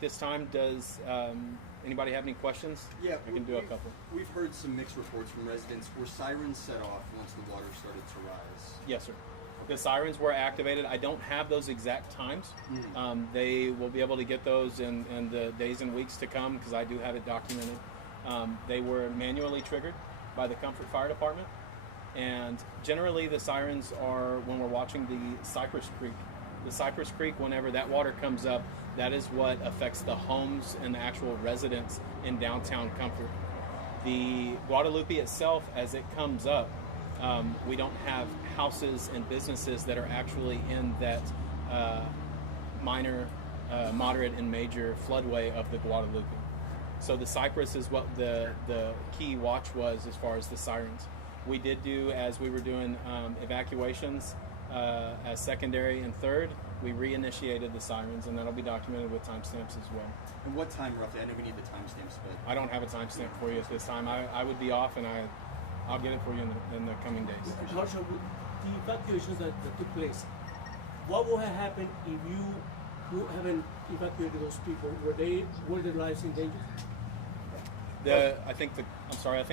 This time, does anybody have any questions? Yeah, I can do a couple. We've heard some mixed reports from residents. Were sirens set off once the water started to rise? Yes, sir. The sirens were activated. I don't have those exact times. They will be able to get those in the days and weeks to come because I do have it documented. They were manually triggered by the Comfort Fire Department. And generally the sirens are when we're watching the Cypress Creek. The Cypress Creek, whenever that water comes up, that is what affects the homes and the actual residents in downtown Comfort. The Guadalupe itself, as it comes up, we don't have houses and businesses that are actually in that minor, moderate, and major floodway of the Guadalupe. So the Cypress is what the key watch was as far as the sirens. We did do, as we were doing evacuations as secondary and third, we reinitiated the sirens, and that'll be documented with timestamps as well. And what time roughly? I know we need the timestamps, but I don't have a timestamp for you at this time. I would be off, and I'll get it for you in the coming days. Marshal, the evacuations that took place, what would have happened if you haven't evacuated those people? Were their lives in danger? I think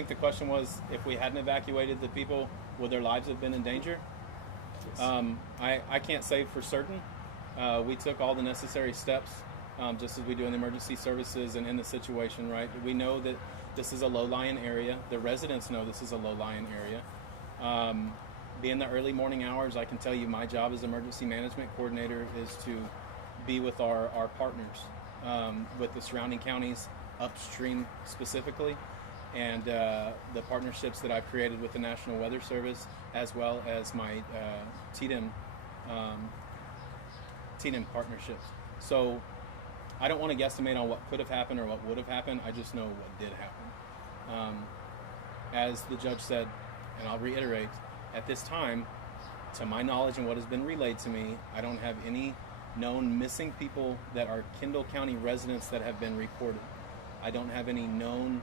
the question was, if we hadn't evacuated the people, would their lives have been in danger? Yes. I can't say for certain. We took all the necessary steps, just as we do in the emergency services and in the situation, right? We know that this is a low-lying area. The residents know this is a low-lying area. Being the early morning hours, I can tell you my job as emergency management coordinator is to be with our partners, with the surrounding counties, upstream specifically, and the partnerships that I've created with the National Weather Service, as well as my TDM partnerships. So I don't want to guesstimate on what could have happened or what would have happened. I just know what did happen. As the judge said, and I'll reiterate, at this time, to my knowledge and what has been relayed to me, I don't have any known missing people that are Kendall County residents that have been reported. I don't have any known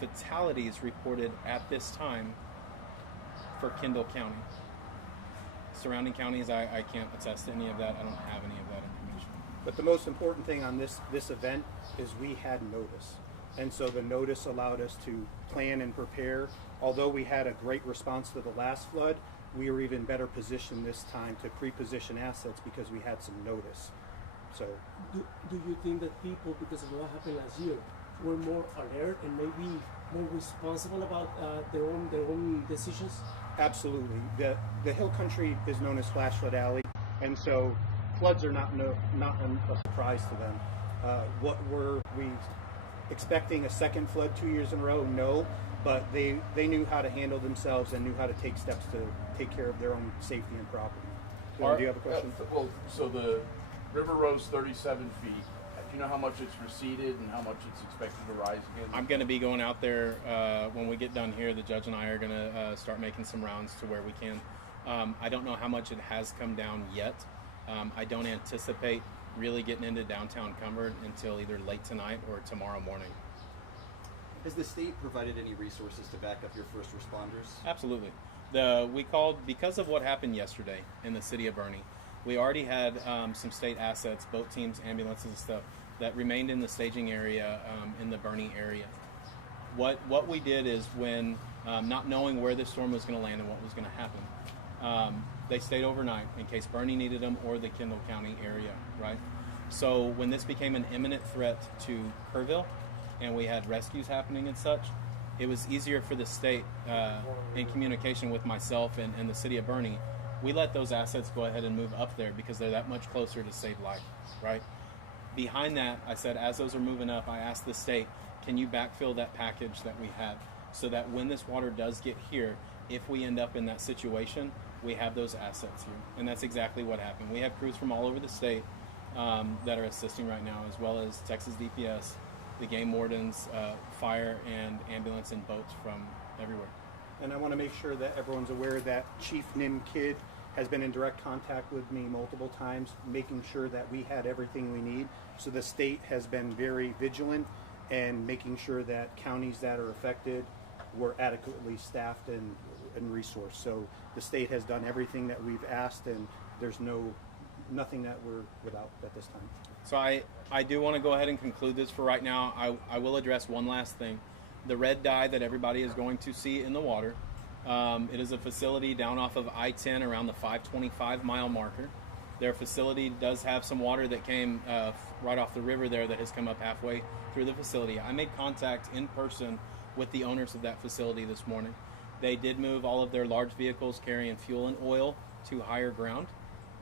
fatalities reported at this time for Kendall County. Surrounding counties, I can't attest to any of that. I don't have any of that information. But the most important thing on this event is we had notice. And so the notice allowed us to plan and prepare. Although we had a great response to the last flood, we were even better positioned this time to pre-position assets because we had some notice. So, do you think that people, because of what happened last year, were more alert and maybe more responsible about their own decisions? Absolutely. The hill country is known as flash flood alley, and so floods are not a surprise to them. What were we expecting a second flood 2 years in a row? No, but they knew how to handle themselves and knew how to take steps to take care of their own safety and property. Do you have a question? Well, so the river rose 37 feet. Do you know how much it's receded and how much it's expected to rise again? I'm going to be going out there when we get done here. The judge and I are going to start making some rounds to where we can. I don't know how much it has come down yet. I don't anticipate really getting into downtown Comfort until either late tonight or tomorrow morning. Has the state provided any resources to back up your first responders? Absolutely. We called, because of what happened yesterday in the city of Bernie, we already had some state assets, boat teams, ambulances and stuff, that remained in the staging area in the Bernie area. What we did is when, not knowing where this storm was going to land and what was going to happen, they stayed overnight in case Bernie needed them or the Kendall County area, right? So when this became an imminent threat to Kerrville and we had rescues happening and such, it was easier for the state in communication with myself and the city of Bernie. We let those assets go ahead and move up there because they're that much closer to save life, right? Behind that, I said, as those are moving up, I asked the state, can you backfill that package that we have so that when this water does get here, if we end up in that situation, we have those assets here. And that's exactly what happened. We have crews from all over the state that are assisting right now, as well as Texas DPS, the game wardens, fire and ambulance and boats from everywhere. And I want to make sure that everyone's aware that Chief Nim Kidd has been in direct contact with me multiple times, making sure that we had everything we need. So the state has been very vigilant and making sure that counties that are affected were adequately staffed and resourced. So the state has done everything that we've asked, and there's nothing that we're without at this time. So I do want to go ahead and conclude this for right now. I will address one last thing. The red dye that everybody is going to see in the water, it is a facility down off of I-10 around the 525 mile marker. Their facility does have some water that came right off the river there that has come up halfway through the facility. I made contact in person with the owners of that facility this morning. They did move all of their large vehicles carrying fuel and oil to higher ground.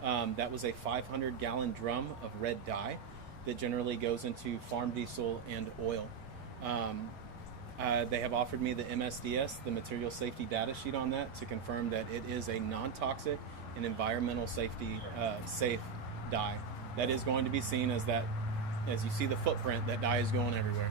That was a 500-gallon drum of red dye that generally goes into farm diesel and oil. They have offered me the MSDS, the material safety data sheet on that, to confirm that it is a non-toxic and environmental safety safe dye. That is going to be seen as that, as you see the footprint, that dye is going everywhere.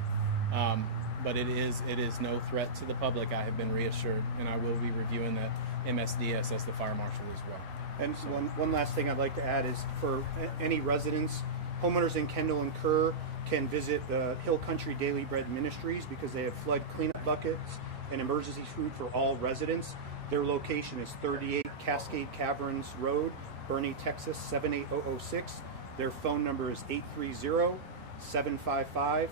But it is no threat to the public. I have been reassured, and I will be reviewing that MSDS as the fire marshal as well. And one last thing I'd like to add is for any residents, homeowners in Kendall and Kerr can visit the Hill Country Daily Bread Ministries because they have flood cleanup buckets and emergency food for all residents. Their location is 38 Cascade Caverns Road, Bernie, Texas 78006. Their phone number is 830-755-5200.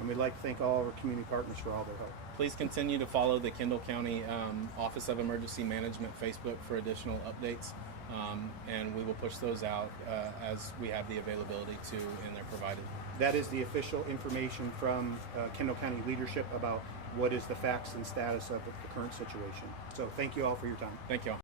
And we'd like to thank all of our community partners for all their help. Please continue to follow the Kendall County Office of Emergency Management Facebook for additional updates, and we will push those out as we have the availability to and they're provided. That is the official information from Kendall County leadership about what is the facts and status of the current situation. So thank you all for your time. Thank you all.